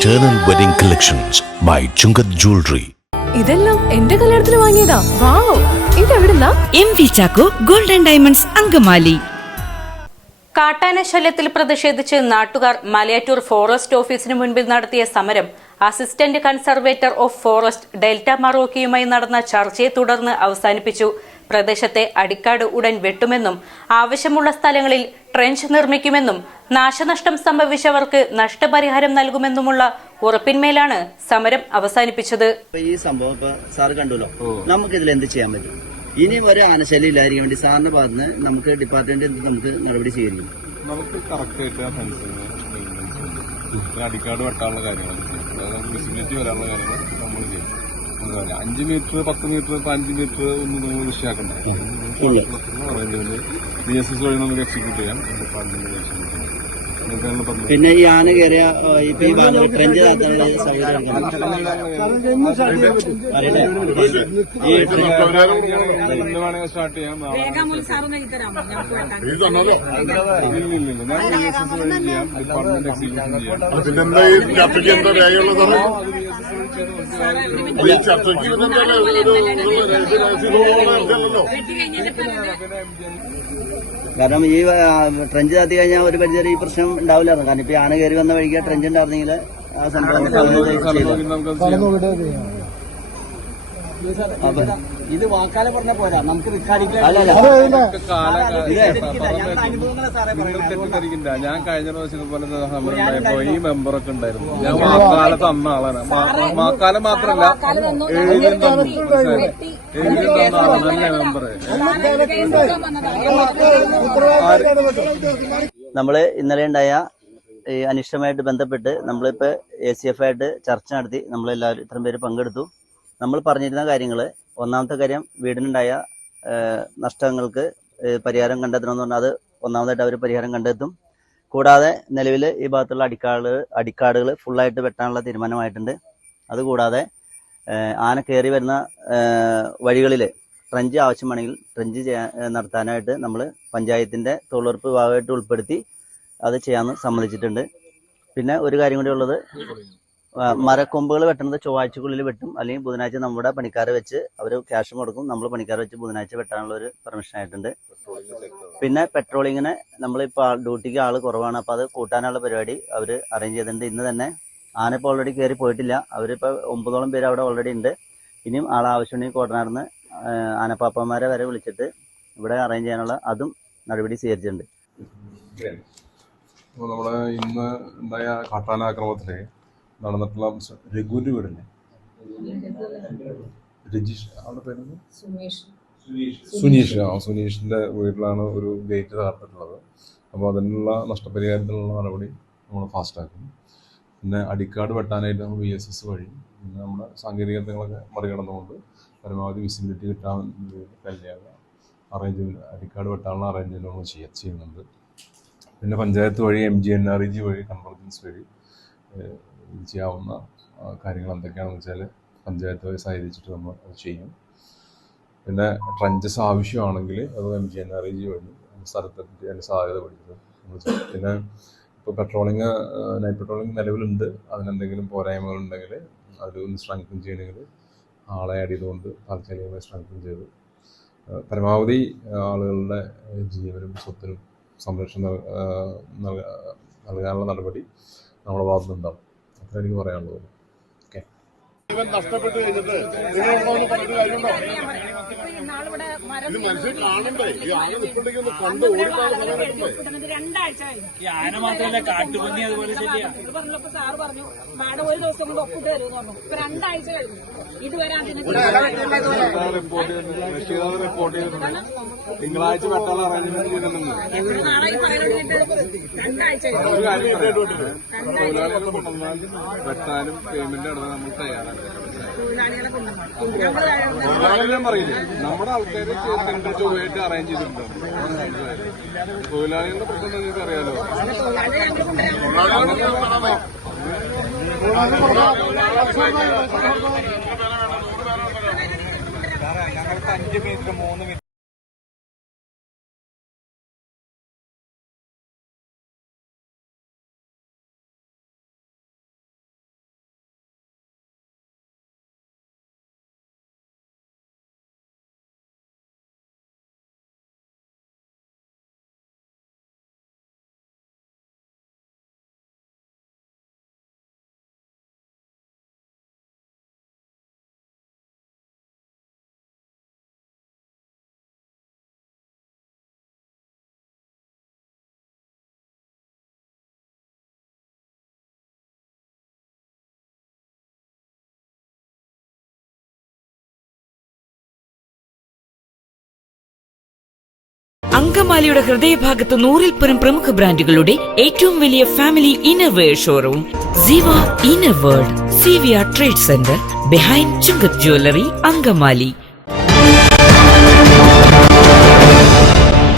Eternal Wedding Collections by Chungat Jewelry. ഇതെല്ലാം എന്റെ കല്യാണത്തിന് വാങ്ങിയതാ. വാവ്, ഇതെവിടുന്നാ? MV Chacko golden diamonds Angamaly. കാട്ടാന ശല്യത്തിൽ പ്രതിഷേധിച്ച് നാട്ടുകാർ മലയാറ്റൂർ ഫോറസ്റ്റ് ഓഫീസിന് മുൻപിൽ നടത്തിയ സമരം assistant conservator of forest Delta മറോക്കിയുമായി നടന്ന ചർച്ചയെ തുടർന്ന് അവസാനിപ്പിച്ചു. പ്രദേശത്തെ അടിക്കാട് ഉടൻ വെട്ടുമെന്നും ആവശ്യമുള്ള സ്ഥലങ്ങളിൽ ട്രെഞ്ച് നിർമ്മിക്കുമെന്നും നാശനഷ്ടം സംഭവിച്ചവർക്ക് നഷ്ടപരിഹാരം നൽകുമെന്നുമുള്ള ഉറപ്പിന്മേലാണ് സമരം അവസാനിപ്പിച്ചത്. ഈ സംഭവം ഇപ്പൊ സാറ് കണ്ടല്ലോ, നമുക്ക് ഇതിൽ എന്ത് ചെയ്യാൻ പറ്റും? ഇനി ഒരു ആനശല്യം ഇല്ലായിരിക്കാൻ വേണ്ടി സാറിന്റെ ഭാഗത്ത് നമുക്ക് ഡിപ്പാർട്ട്മെന്റ് നമുക്ക് നടപടി സ്വീകരിക്കും. നമുക്ക് കറക്റ്റായിട്ട് ആ ഫെൻസിന് അടിക്കാട് വെട്ടാനുള്ള കാര്യങ്ങൾ വിസിബിലിറ്റി വരാനുള്ള കാര്യങ്ങൾ നമ്മൾ ചെയ്യും. 5 മീറ്റർ 10 മീറ്റർ 5 മീറ്റർ ഒന്നും നമ്മൾ വിഷയാക്കണ്ട. അറേഞ്ച്മെന്റ് DSS വഴി നമുക്ക് എക്സിക്യൂട്ട് ചെയ്യാം. പിന്നെ ഈ ആന കയറിയ ട്രെഞ്ച് സ്റ്റാർട്ട് ചെയ്യാം. ഡിപ്പാർട്ട്മെന്റ് എക്സിക്യൂഷൻ കാരണം ഈ ട്രെഞ്ച് താത്തി കഴിഞ്ഞാൽ ഒരു പരിചയം ഈ പ്രശ്നം ഉണ്ടാവില്ലായിരുന്നു. കാരണം ഇപ്പൊ ആന കയറി വന്ന വഴിക്ക് ട്രെഞ്ച് ഉണ്ടായിരുന്നെങ്കിൽ ആ സംഭവം ഇത് വാക്കാലെ പറഞ്ഞ പോരാ, നമുക്ക് തെറ്റിദ്ധരിക്കണ്ട. ഞാൻ കഴിഞ്ഞ പ്രാവശ്യം പോലെ സമരം ഉണ്ടായപ്പോ ഈ മെമ്പറൊക്കെ ഉണ്ടായിരുന്നു. ഞാൻ വാക്കാല തന്ന ആളാണ്. വാക്കാല മാത്രല്ല എഴുതി തന്ന ആളാണ് മെമ്പർ. നമ്മള് ഇന്നലെ ഉണ്ടായ ഈ അനിഷ്ടമായിട്ട് ബന്ധപ്പെട്ട് നമ്മളിപ്പോ ACF ആയിട്ട് ചർച്ച നടത്തി. നമ്മളെല്ലാവരും ഇത്രയും പേര് പങ്കെടുത്തു. നമ്മൾ പറഞ്ഞിരുന്ന കാര്യങ്ങൾ, ഒന്നാമത്തെ കാര്യം വീടിനുണ്ടായ നഷ്ടങ്ങൾക്ക് പരിഹാരം കണ്ടെത്തണമെന്ന് പറഞ്ഞാൽ അത് ഒന്നാമതായിട്ട് അവർ പരിഹാരം കണ്ടെത്തും. കൂടാതെ നിലവിൽ ഈ ഭാഗത്തുള്ള അടിക്കാടുകൾ ഫുള്ളായിട്ട് വെട്ടാനുള്ള തീരുമാനമായിട്ടുണ്ട്. അതുകൂടാതെ ആന കയറി വരുന്ന വഴികളിൽ ട്രെഞ്ച് ആവശ്യമാണെങ്കിൽ ട്രെഞ്ച് നടത്താനായിട്ട് നമ്മൾ പഞ്ചായത്തിൻ്റെ തൊഴിലുറപ്പ് വിഭാഗമായിട്ട് ഉൾപ്പെടുത്തി അത് ചെയ്യാമെന്ന് സമ്മതിച്ചിട്ടുണ്ട്. പിന്നെ ഒരു കാര്യം കൂടി ഉള്ളത്, മരക്കൊമ്പുകൾ വെട്ടുന്നത് ചൊവ്വാഴ്ചക്കുള്ളിൽ വെട്ടും, അല്ലെങ്കിൽ ബുധനാഴ്ച നമ്മുടെ പണിക്കാരെ വെച്ച് അവർ ക്യാഷ് മുടക്കും. നമ്മൾ പണിക്കാരെ വെച്ച് ബുധനാഴ്ച വെട്ടാനുള്ള ഒരു പെർമിഷൻ ആയിട്ടുണ്ട്. പിന്നെ പെട്രോളിങ്ങിന് നമ്മളിപ്പോൾ ഡ്യൂട്ടിക്ക് ആൾ കുറവാണ്, അപ്പോൾ അത് കൂട്ടാനുള്ള പരിപാടി അവർ അറേഞ്ച് ചെയ്തിട്ടുണ്ട്. ഇന്ന് തന്നെ ആന ഇപ്പോൾ ഓൾറെഡി കയറി പോയിട്ടില്ല. അവരിപ്പോൾ 9ഓളം പേര് അവിടെ ഓൾറെഡി ഉണ്ട്. ഇനിയും ആവശ്യമുണ്ടെങ്കിൽ കോടനാർന്ന് ആനപ്പാപ്പന്മാരെ വരെ വിളിച്ചിട്ട് ഇവിടെ അറേഞ്ച് ചെയ്യാനുള്ള അതും നടപടി സ്വീകരിച്ചിട്ടുണ്ട്. നമ്മുടെ ഇന്ന് ഉണ്ടായ കാട്ടാന ആക്രമണത്തില് നടന്നിട്ടുള്ള രഘുവിന്റെ വീടല്ലേ, രജീഷ്, അവരുടെ പേര് സുനീഷിന്റെ വീട്ടിലാണ് ഒരു ഗേറ്റ് തകർത്തിട്ടുള്ളത്. അപ്പോൾ അതിനുള്ള നഷ്ടപരിഹാരത്തിനുള്ള നടപടി നമ്മൾ ഫാസ്റ്റാക്കും. പിന്നെ അടിക്കാട് വെട്ടാനായിട്ട് നമ്മൾ VSS വഴി പിന്നെ നമ്മുടെ സാങ്കേതികതകളൊക്കെ മറികടന്നുകൊണ്ട് പരമാവധി വിസിബിലിറ്റി കിട്ടാൻ കല്യാണ അറേഞ്ച്മെന്റ്, അടിക്കാട് വെട്ടാനുള്ള അറേഞ്ച്മെന്റ് നമ്മൾ ചെയ്യുന്നുണ്ട്. പിന്നെ പഞ്ചായത്ത് വഴി MGNREG വഴി കൺവർജൻസ് വഴി ചെയ്യാവുന്ന കാര്യങ്ങൾ എന്തൊക്കെയാണെന്ന് വെച്ചാൽ പഞ്ചായത്ത് വഴി സഹകരിച്ചിട്ട് നമ്മൾ അത് ചെയ്യും. പിന്നെ ട്രഞ്ചസ് ആവശ്യമാണെങ്കിൽ അത് MGNREG വഴി സ്ഥലത്തെത്തി അതിൻ്റെ സാധ്യത പഠിച്ചത് നമ്മൾ ചെയ്യും. പിന്നെ ഇപ്പോൾ നൈറ്റ് പെട്രോളിങ് നിലവിലുണ്ട്. അതിനെന്തെങ്കിലും പോരായ്മകളുണ്ടെങ്കിൽ അതൊന്ന് സ്ട്രെങ്തൻ ചെയ്യണമെങ്കിൽ ആളെ ആഡ് ചെയ്തുകൊണ്ട് താൽക്കാലികമായി സ്ട്രെങ്തൻ ചെയ്ത് പരമാവധി ആളുകളുടെ ജീവനും സ്വത്തിനും സംരക്ഷണം നൽകാനുള്ള നടപടി നമ്മുടെ ഭാഗത്തുനിന്നുണ്ടാവും. അത്ര എനിക്ക് പറയാനുള്ളത്. ഓക്കെ, നഷ്ടപ്പെട്ട് കഴിഞ്ഞിട്ട് നിങ്ങളുണ്ടോന്ന് പറഞ്ഞിട്ട് കാര്യമുണ്ടോ? ഇത് മനുഷ്യൻ കാണണ്ടേ? ഈ ആന നിൽപ്പുണ്ടെങ്കിൽ ഒന്ന് കണ്ട് ഓടിപ്പാണ് ഈ ആന മാത്രമല്ല, കാട്ടുപന്നി അതുപോലെ പറഞ്ഞപ്പോ സാറ് പറഞ്ഞു മാഡം ഒരു ദിവസം കൊണ്ട് ഒപ്പിട്ട് തരുമെന്ന് പറഞ്ഞു. ഇപ്പൊ 2 ആഴ്ച കഴിഞ്ഞു, ഇതുവരെ റിപ്പോർട്ട് ചെയ്തിട്ടുണ്ട്. തിങ്കളാഴ്ച വെട്ടാനുള്ള അറേഞ്ച്മെന്റ് ചെയ്തിട്ടുണ്ട്. 2 ആഴ്ച വെട്ടാനും പേയ്മെന്റ് നടത്താൻ നമ്മൾ തയ്യാറാണ്. ഞാൻ പറയില്ലേ, നമ്മുടെ ആൾക്കാര് തിങ്കൾ ചൊവ്വയായിട്ട് അറേഞ്ച് ചെയ്തിട്ടുണ്ട്. തൊഴിലാളികളുടെ പ്രശ്നം നിങ്ങൾക്ക് അറിയാലോ. ഞങ്ങൾക്ക് 5 മീറ്റർ 3 മീറ്റർ അങ്കമാലിയുടെ ഹൃദയഭാഗത്ത് 100-ൽ-പരം പ്രമുഖ ബ്രാൻഡുകളുടെ ഏറ്റവും വലിയ family innerwear showroom Ziva inner world, സിവിയ trade centre, behind Chungath jewellery, Angamaly.